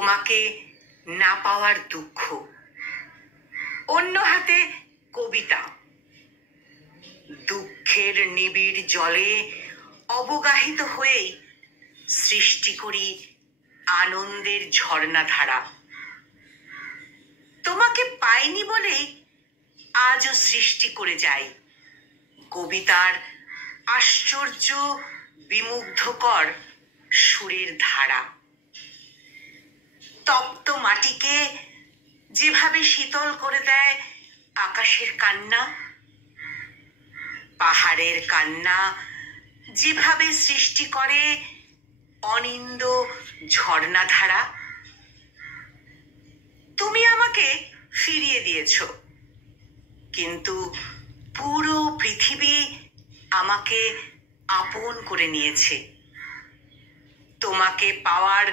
তোমাকে না পাওয়ার দুঃখ। অন্য হাতে কবিতা। দুঃখের নিবিড় জলে অবগাহিত হয়েই সৃষ্টি করি আনন্দের ঝর্ণাধারা। তোমাকে পাইনি বলেই আজও সৃষ্টি করে যাই কবিতার আশ্চর্য বিমুগ্ধকর সুরের ধারা। তপ্ত মাটিকে যেভাবে শীতল করে দেয় আকাশের কান্না, পাহাড়ের কান্না যেভাবে সৃষ্টি করে অনিন্দ ঝর্ণাধারা, তুমি আমাকে ফিরিয়ে দিয়েছ, কিন্তু পুরো পৃথিবী আমাকে আপন করে নিয়েছে। তোমাকে পাওয়ার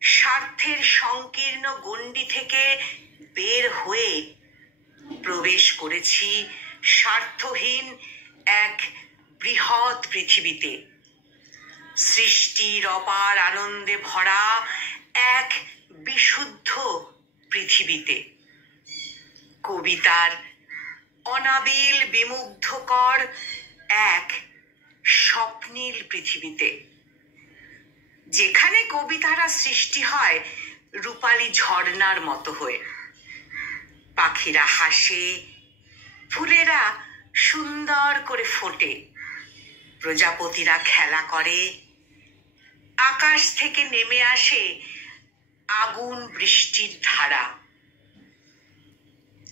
স্বার্থের সংকীর্ণ গণ্ডি থেকে বের হয়ে প্রবেশ করেছি স্বার্থহীন এক বৃহৎ পৃথিবীতে, সৃষ্টির অপার আনন্দে ভরা এক বিশুদ্ধ পৃথিবীতে, কবিতার অনাবিল বিমুগ্ধকর এক স্বপ্নীল পৃথিবীতে, যেখানে কবিতারা সৃষ্টি হয় রূপালী ঝর্ণার মতো হয়ে। পাখিরা হাসে, ফুলেরা সুন্দর করে ফোটে, প্রজাপতিরা খেলা করে, আকাশ থেকে নেমে আসে আগুন বৃষ্টির ধারা।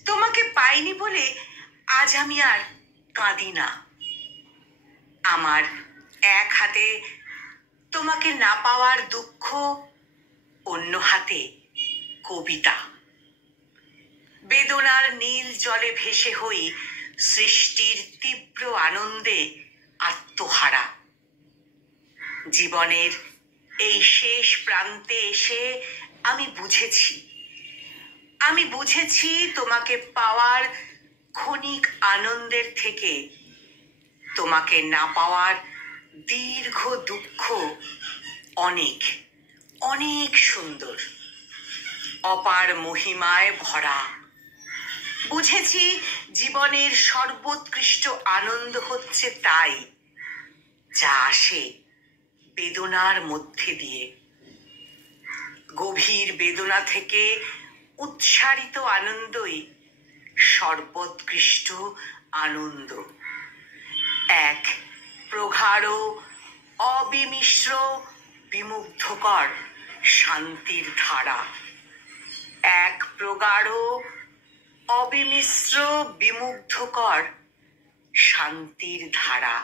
তোমাকে পাইনি বলে আজ আমি আর কাঁদি না। আমার এক হাতে তোমাকে না পাওয়ার দুঃখ, অন্য হাতে কবিতা। বেদনার নীল জলে ভেসে হই সৃষ্টির তীব্র আনন্দে আত্মহারা। জীবনের এই শেষ প্রান্তে এসে আমি বুঝেছি তোমাকে পাওয়ার ক্ষণিক আনন্দের থেকে তোমাকে না পাওয়ার দীর্ঘ দুঃখ অনেক অনেক সুন্দর, অপার মহিমায় ভরা। বুঝেছি জীবনের সর্বোৎকৃষ্ট আনন্দ হচ্ছে তাই, যা আসে বেদনার মধ্যে দিয়ে। গভীর বেদনা থেকে উৎসারিত আনন্দই সর্বোৎকৃষ্ট আনন্দ। এক প্রগাঢ় অবিমিশ্র বিমুগ্ধকর শান্তির ধারা। এক প্রগাঢ় অবিমিশ্র বিমুগ্ধকর শান্তির ধারা।